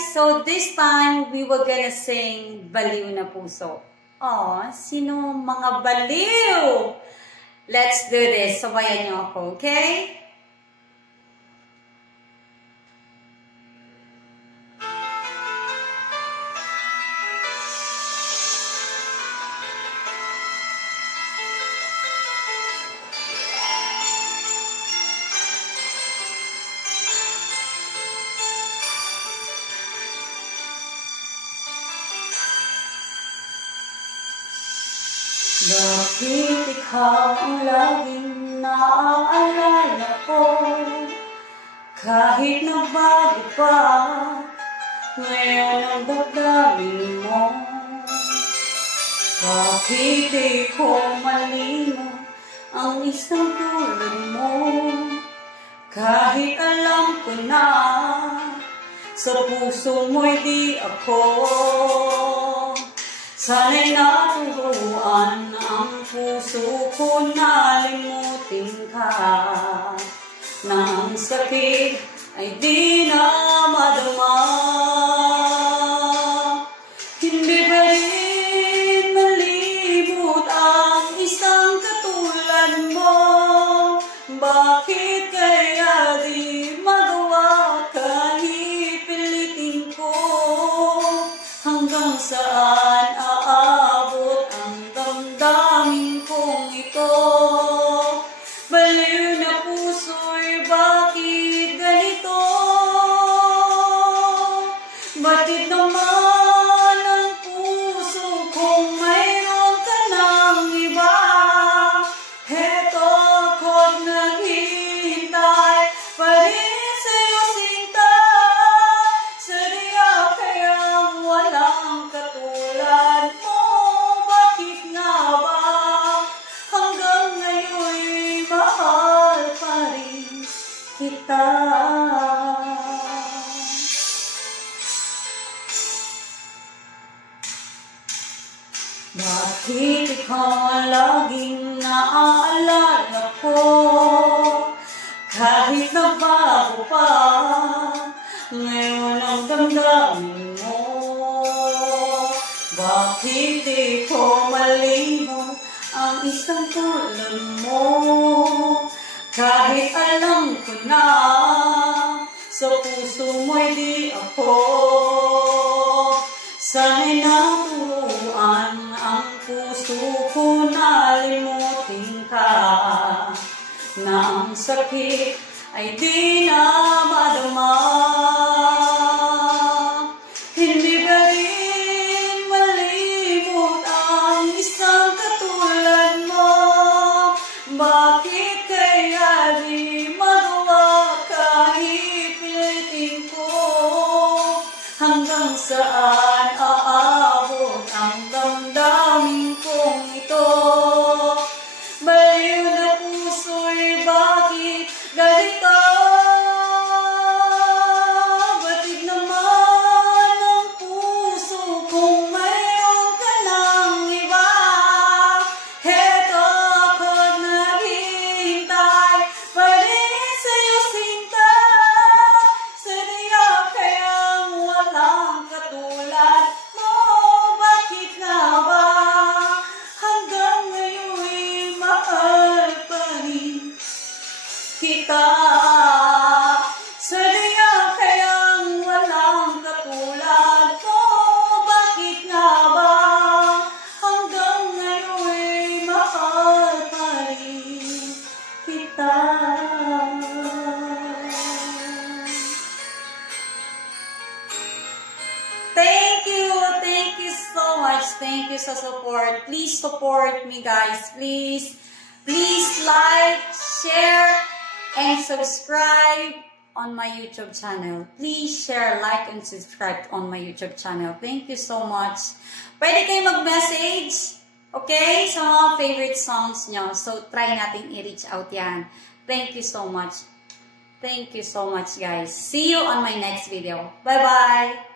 guys! So this time, we were gonna sing Baliw na Puso. Oh, sino mga baliw? Let's do this. Sabayan niyo ako, okay? Bakit ikaw ang laging naaalala ko? Kahit na bago pa, ngayon ang damdamin mo. Bakit di ko malimot ang isang tulad mo? Kahit alam ko na, sa puso mo'y di ako. Sana'y naturuan ang puso ko na limutin ka, na ang sakit ay di na madama. Hindi ba rin malibot ang isang katulad mo? Bakit kaya di magawa kahit pilitin ko? Hanggang saan aabot ang damdamin kong ito? Baliw na puso'y bakit ganito? Batid naman ang puso kung mayroon ka ng iba. Heto ako't naghihintay pa rin sa'yo sinta. Sadya kayang walang katulad mo. Bakit nga ba hanggang ngayon'y mahal pa rin kita? Bakit ikaw ang laging naaalala ko? Kahit na bago pa, ngayon ang damdamin mo. Bakit di ko malimot ang isang tulad mo? Kahit alam ko na, sa puso mo'y di ako. Sana'y naturuan ang puso ko na limutin ka, na ang sakit ay di na madama. Hindi ba rin malimot ang isang katulad mo? Bakit kaya di magawa kahit pilitin ko? Hanggang saan aabot ang damdamin kong ito? Baliw na puso'y bakit ganito? Batid naman ang puso kung mayroon ka ng iba. Heto ako't naghihintay pa rin sa'yo sinta. Sadya kayang walang katulad mo. Bakit nga ba hanggang ngayon'y mahal pa rin kita? Sadya kayang walang katulad mo. Bakit nga ba hanggang ngayon'y mahal pa rin kita? Thank you so much. Thank you sa support. Please support me, guys. Please like, share, and subscribe on my YouTube channel. Please share, like, and subscribe on my YouTube channel. Thank you so much. Pwede kayo mag-message, okay, sa mga favorite songs nyo. So, try natin i-reach out yan. Thank you so much. Thank you so much, guys. See you on my next video. Bye-bye!